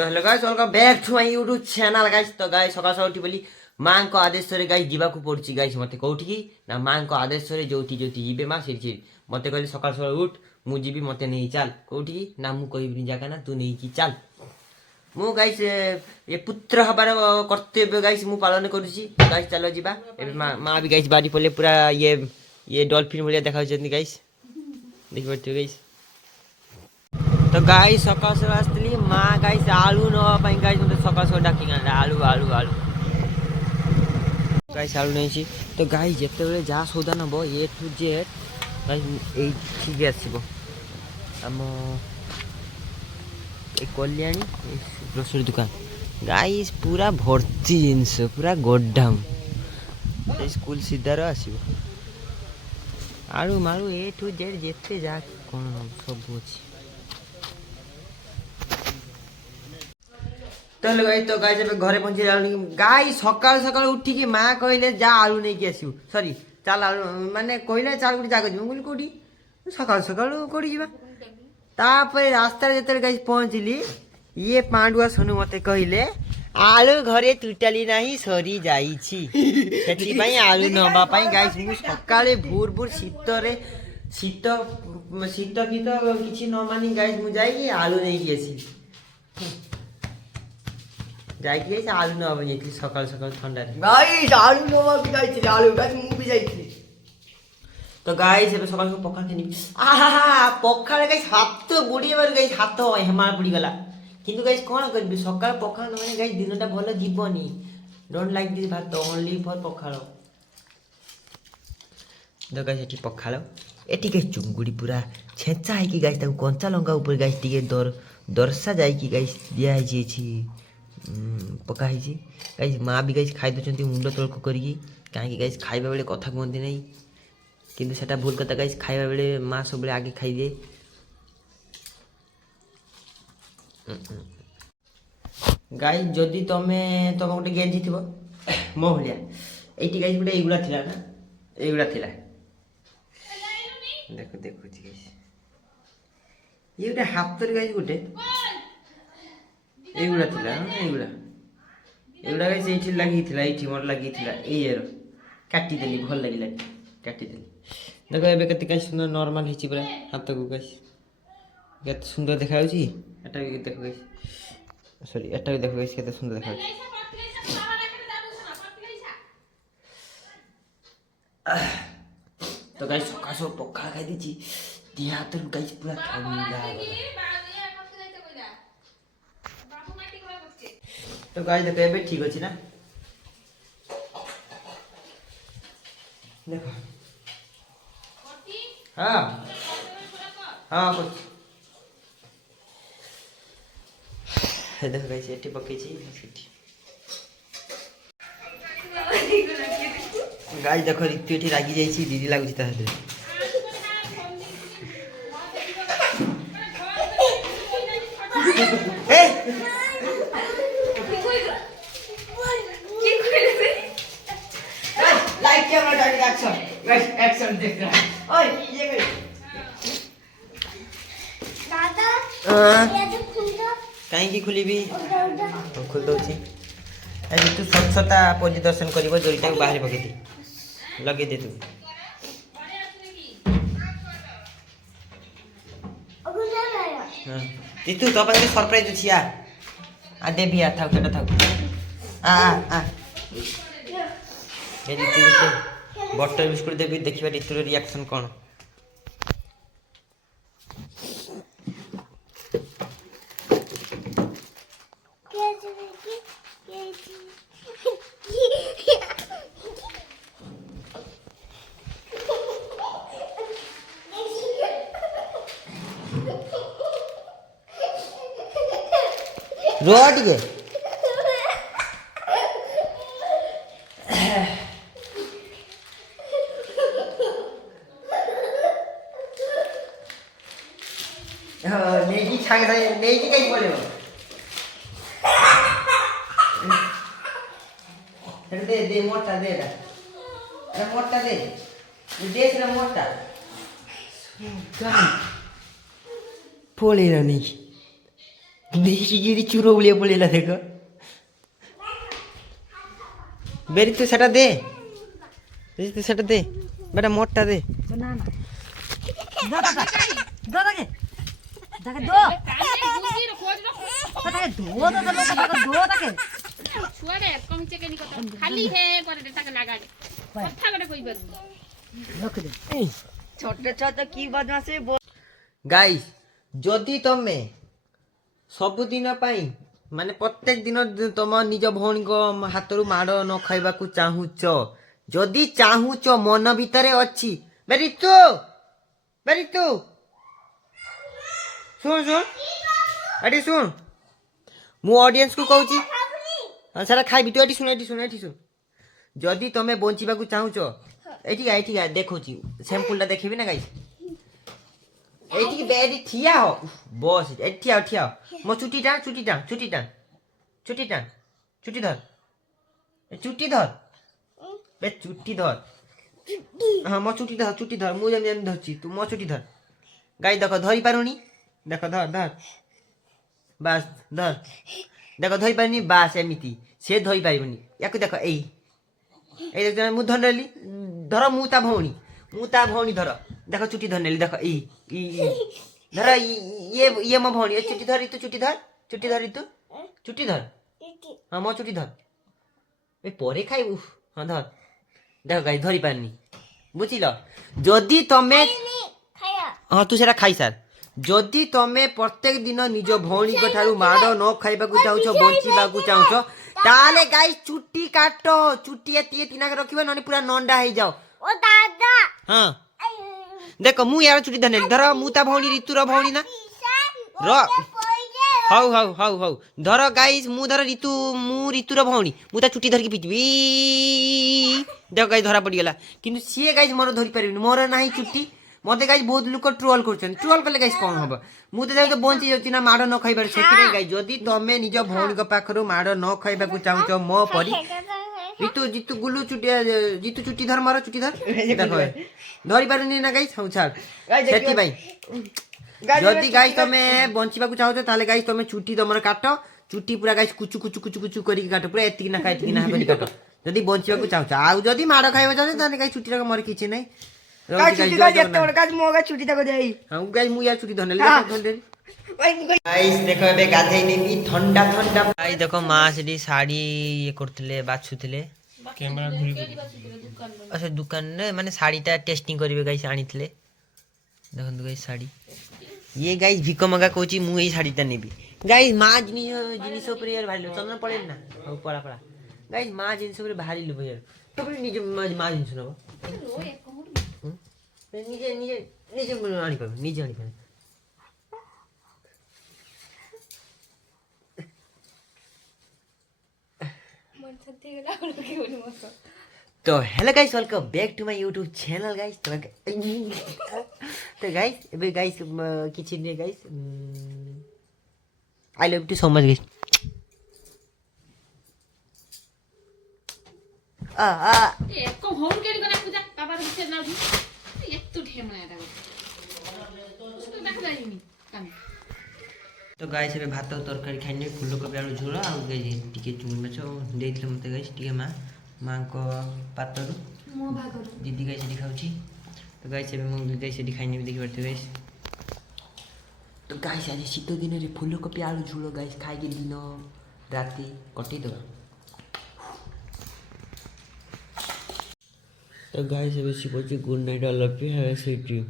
तो hello guys welcome back to my YouTube channel guys. तो guys सकाळ सकाळ उठी बोली मांको आदेश रे गाइस जीवा को पड़ची गाइस मते कोठी की ना मांको आदेश रे जोठी जोठी जीबे मा सेठी मते कहले सकाळ सकाळ उठ मु जीबी मते नहीं चल कोठी की ना मु कहबी जागा ना तू नहीं की चल मु गाइस ये पुत्र हबार कर्तव्य गाइस मु पालन करूची गाइस चलो जीबा एबे मां भी गाइस बाड़ी पले पूरा ये डॉल्फिन भलिया देखा जंदी गाइस देख पड़ते गाइस। तो गाइस सकाळ सकाळ आसली माँ गाइस आलू नवा पाई गाइस मते सकाळ सकाळ डाकी गाला आलू आलू आलू गाइस आलू नहीं छी। तो गाइस जेते बेले जा सौदा नबो ए टू जेड गाइस ए ठीक आसीबो हम ए कल्याणी ग्रोसरी दुकान गाइस पूरा भर्ती जिंस पूरा गोडाम ए स्कूल सीधार आसीबो आलू मालू ए टू जेड जेते जा कोन सब अछि। चलो गाइस तो गाइस अब घरे पहुंची गाइस सकाळ सकाळ उठी की माँ कहले जा आलू नहीं की आसीबो सॉरी चल आलू माने कहले चाल गुडी जागा जिमु बोली कोडी सकाळ सकाळ कोडी जीवा तापर रास्ता जेते गाइस पहुंचली ये पांडुआ सोनू मते कहले आलू घरे टुटाली नाही सरी जाईछि सेति पई आलू नबा पई गाइस मु सकाळे भोर भोर शीतरे शीत शीत की तो किछि न मानी गाइस मु जाई आलू नहीं की आसी जाइए आलू नवा बनी सकाल सकाल ठंडा गाइस आलू नवा भी जाइए आलू गाइस मु भी जाइए। तो गाइस एबे सकाल को पखाल खेनी आहा पखाल गाइस हाथ तो बुड़ी बार गाइस हाथ हेमार बुड़ी गला किंतु गाइस कोन करबी सकाल पखाल न माने गाइस दिनटा भलो जीवनी डोंट लाइक दिस भात ओनली फॉर पखाल। तो गाइस एठी पखाल एठी गाइस चुंगुड़ी पूरा छेचा है कि गाइस ताको कंचा लंका ऊपर गाइस टिके दरसा जाय कि गाइस दिया है छी पका है गाइस माँ भी गाइस खाई दौरान मुंड तलक करी कहीं गाइस खाइबा बेले कथा कहते नहीं किंतु सेटा भूल कथा गाइस खाइबा बेले माँ सब बेले आगे खाई दिए। गाइस जदि तमे तुम गोटे गेंजी थी मो भाया ये गाइस गोटे एगुड़ा थिला ना एगुड़ा थिला देख देखु गाइस ये गोटे हाथ गाइस गोटे एगुड़ा थिला एगुड़ा एगुड़ा गाइस एठी लागि थिला एठी मोर लागि थिला एयर काटी देली भल लागिला काटी देली देखो एबे कते गाइस सुंदर नॉर्मल हिची पूरा हाथ को गाइस केते सुंदर देखा होची एटा भी देखो गाइस सॉरी एटा भी देखो गाइस केते सुंदर देखा होची। तो गाइस सकासो पक्का खाई दीची दिया तो गाइस पूरा ठंडा तो गाइस देखो एबे ठीक अछि ना देखो हाँ हाँ कुछ देखो गाइस एठी पक्की छी सेठी गाइस देखो ऋतु एठी लागी जाई छी दीदी लागु छी ता हेते ए like camera direct action guys action देख रहा है ओए ये गई दादा ये जो खुल दो काहे की खुली भी खुल दो छी ए तू स्वच्छता परिदर्शन करबो जोईटा बाहर पकेती लगे दे तू हां तितु तो अपन सरप्राइज छी आ दे भी आ था केटा था आ ऋतु बटर बिस्कुट देवी देखिए ऋतुर रिएक्शन कौन। रोट के नेकी छांग से नेकी कहीं बोले हो दे दे मोटा दे दा मोटा दे देख रहा मोटा गाइस पोले नहीं ଦେଇକିରି ଚୁର ଭଳିଆ ପଳେଇଲା ଦେଖ। ବେରି ତୁ ସେଟା ଦେ, ତୁ ସେଟା ଦେ ବେଟା ମୋଟଟା ଦେ। না না দো তাকে তাকে দো তাকে দো তাকে ଛୁଆଟେ କମିছে କେନି କଥା ଖାଲି ହେ ପରେ ତାকে ଲାଗାଡେ କଥା ଗୋଟେ କହିବାକୁ ରଖିଦେ। ଛୋଟ ଛୁଆ ତ କି ବଦମାସି ଗାଇସ୍ ଯଦି ତମେ ସବୁଦିନ ପାଇଁ ମାନେ ପ୍ରତ୍ୟେକ ଦିନ ତମ ନିଜ ଭଉଣୀଙ୍କ ହାତରୁ ମାଡ଼ ନ ଖାଇବାକୁ ଚାହୁଁଛ, ଯଦି ଚାହୁଁଛ ମନ ଭିତରେ ଅଛି ବେରି ତୁ ଶୁଣ ଏଠି ଶୁଣ, ମୁଁ ଅଡିଏନ୍ସକୁ କହୁଛି ସେଟା ଖାଇବି, ତୁ ଏଠି ଶୁଣ। ଯଦି ତମେ ବଞ୍ଚିବାକୁ ଚାହୁଁଛ ଏଠି ଦେଖୁଛି ସାମ୍ପୁଲଟା ଦେଖିବି ନା ଗାଇସ୍। ଏଇଠିକି ଏଠି ଠିଆ ହ, ବସ ଏଠି ଠିଆ ହ। ମୋ ଚୁଟି ଧର ବେ ଚୁଟି ଧର। ହଁ ମୋ ଚୁଟି ଧର ମୁଁ ଯେମିତି ଧରଛି ତୁ ମୋ ଚୁଟି ଧର। ଗାଈ ଦେଖ ଧରି ପାରୁନି, ଦେଖ ଧର ବାସ୍ ଧର, ଦେଖ ଧରି ପାରୁନି ବାସ୍ ଏମିତି ସେ ଧରି ପାରିବନି। ୟାକୁ ଦେଖ ଏଇ ଦେଖ ମୁଁ ଧରି ନେଲି, ଧର ମୁଁ ତା ଭଉଣୀ ଧର, ଦେଖ ଚୁଟି ଧରି ନେଲି, ଦେଖ ଏଇ ଧର ଇଏ ମୋ ଭଉଣୀ, ଏ ଚୁଟି ଧରି ତୁ ଚୁଟି ଧର ହଁ ମୋ ଚୁଟି ଧର, ଏ ପରେ ଖାଇବୁ। ହଁ ଧର, ଦେଖ ଗାଈ ଧରି ପାରିନି, ବୁଝିଲ। ଯଦି ତମେ ହଁ ତୁ ସେଟା ଖାଇସାର। ଯଦି ତମେ ପ୍ରତ୍ୟେକ ଦିନ ନିଜ ଭଉଣୀଙ୍କ ଠାରୁ ମାଡ଼ ନ ଖାଇବାକୁ ଚାହୁଁଛ, ବଞ୍ଚିବାକୁ ଚାହୁଁଛ, ତାହେଲେ ଗାଈ ଚୁଟି କାଟ, ଚୁଟି ଏତିକି ତିନାକ ରଖିବ, ନହେଲେ ପୁରା ନଣ୍ଡା ହେଇଯାଅ। ହଁ ଦେଖ ମୁଁ ୟାର ଚୁଟି ଧରି ନେଲି, ଧର ମୁଁ ତା ଭଉଣୀ ରିତୁର ଭଉଣୀ ନା ହଉ ଧର ଗାଇସ୍ ମୁଁ ରିତୁର ଭଉଣୀ, ମୁଁ ତା ଚୁଟି ଧରିକି ପିଟିବି, ଦେଖ ଗାଈ ଧରା ପଡିଗଲା। କିନ୍ତୁ ସିଏ ଗାଇସ୍ ମୋର ଧରି ପାରିବିନି, ମୋର ନାହିଁ ଚୁଟି। ମତେ ଗାଇସ୍ ବହୁତ ଲୋକ ଟ୍ରୋଲ କରୁଛନ୍ତି, ଟ୍ରୋଲ କଲେ ଗାଇସ୍ କଣ ହବ, ମୁଁ ତ ଯାଇ ବଞ୍ଚି ଯାଉଛି ନା ମାଡ଼ ନ ଖାଇବାରେ। ସେଥିପାଇଁ ଗାଇସ୍ ଯଦି ତମେ ନିଜ ଭଉଣୀଙ୍କ ପାଖରୁ ମାଡ଼ ନ ଖାଇବାକୁ ଚାହୁଁଛ, ମୋ ପରି ଜିତୁ ଗୁଲୁ ଚୁଟି ଧର, ମୋର ଚୁଟି ଧର, ଦେଖ ଧରି ପାରୁନି ନା ଗାଇସ୍। ହଉ ଛାଡ, ସେଥିପାଇଁ ଯଦି ଗାଈ ତମେ ବଞ୍ଚିବାକୁ ଚାହୁଁଛ, ତାହେଲେ ଗାଈ ତମେ ଚୁଟି ତମର କାଟ, ଚୁଟି ପୁରା ଗାଈ କୁଚୁ କରିକି କାଟ, ପୁରା ଏତିକି ନା କରି କାଟ ଯଦି ବଞ୍ଚିବାକୁ ଚାହୁଁଛ। ଆଉ ଯଦି ମାଡ଼ ଖାଇବାକୁ ଚାହୁଁଛ, ତାହେଲେ ଗାଈ ଚୁଟି ମୋର କିଛି ନାହିଁ। ମୁଁ ୟାର ଚୁଟି ଧରିନେଲି, ଦେଖ ଏବେ ଗାଧେଇ ନେବି, ଥଣ୍ଡା ଗାଈ ଦେଖ ମା ସେଠି ଶାଢୀ ଇଏ କରୁଥିଲେ, ବାଛୁଥିଲେ ସେ ଦୋକାନରେ, ମାନେ ଶାଢୀଟା ଟେଷ୍ଟିଂ କରିବେ ଗାଈ ଆଣିଥିଲେ। ଦେଖନ୍ତୁ ଗାଈ ଶାଢୀ, ଇଏ ଗାଈ ଭିକ ମଗା କହୁଛି ମୁଁ ଏଇ ଶାଢୀଟା ନେବି। ଗାଈ ମା ଜିନିଷ ଉପରେ ଭାରି ଲୋଭ, ଚନ୍ଦନ ପଳେଇଲି ନା, ହଉ ପଳା ଗାଈ ମା ଜିନିଷ ଉପରେ ଭାରି ଲୋଭ। ନିଜ ମା ଜିନିଷ ନବ, ନିଜେ ଆଣିପାରିବ। तो hello guys, welcome back to my YouTube channel guys. तो गाइस एबे गाइस किछि ने guys, I love you so much guys. ଏକ ଭଉଣୀ କେଡି ଗଲା ପୂଜା ବାବାର ବିଷୟ ନାଉଠି ଏତୁ ଢେମଣା ଦେଖା ଯାଇନି କାମ। तो गाइस एबे भात तरकारी खाइने, फुलकोबी आलू झोल आ टिके चुंगी माछ ଦେଇଥିଲେ ମତେ ଗାइस, टिके ମାଙ୍କ ପାତରୁ ମୋ ଭାଗରୁ दीदी गाइस ଏଠି ଖାଉଛି। तो गाइस एबे ମୁଁ ଗାइस ଏଠି ଖାଇने ବି ଦେଖି पारते गाइस। तो गाइस आज शीत दिन रे फुलकोबी आलू झोल गाइस खाइके दिन राति कटै दबा। तो गाइस एबे सी बोलছি good night, I love you, have a sweet dream.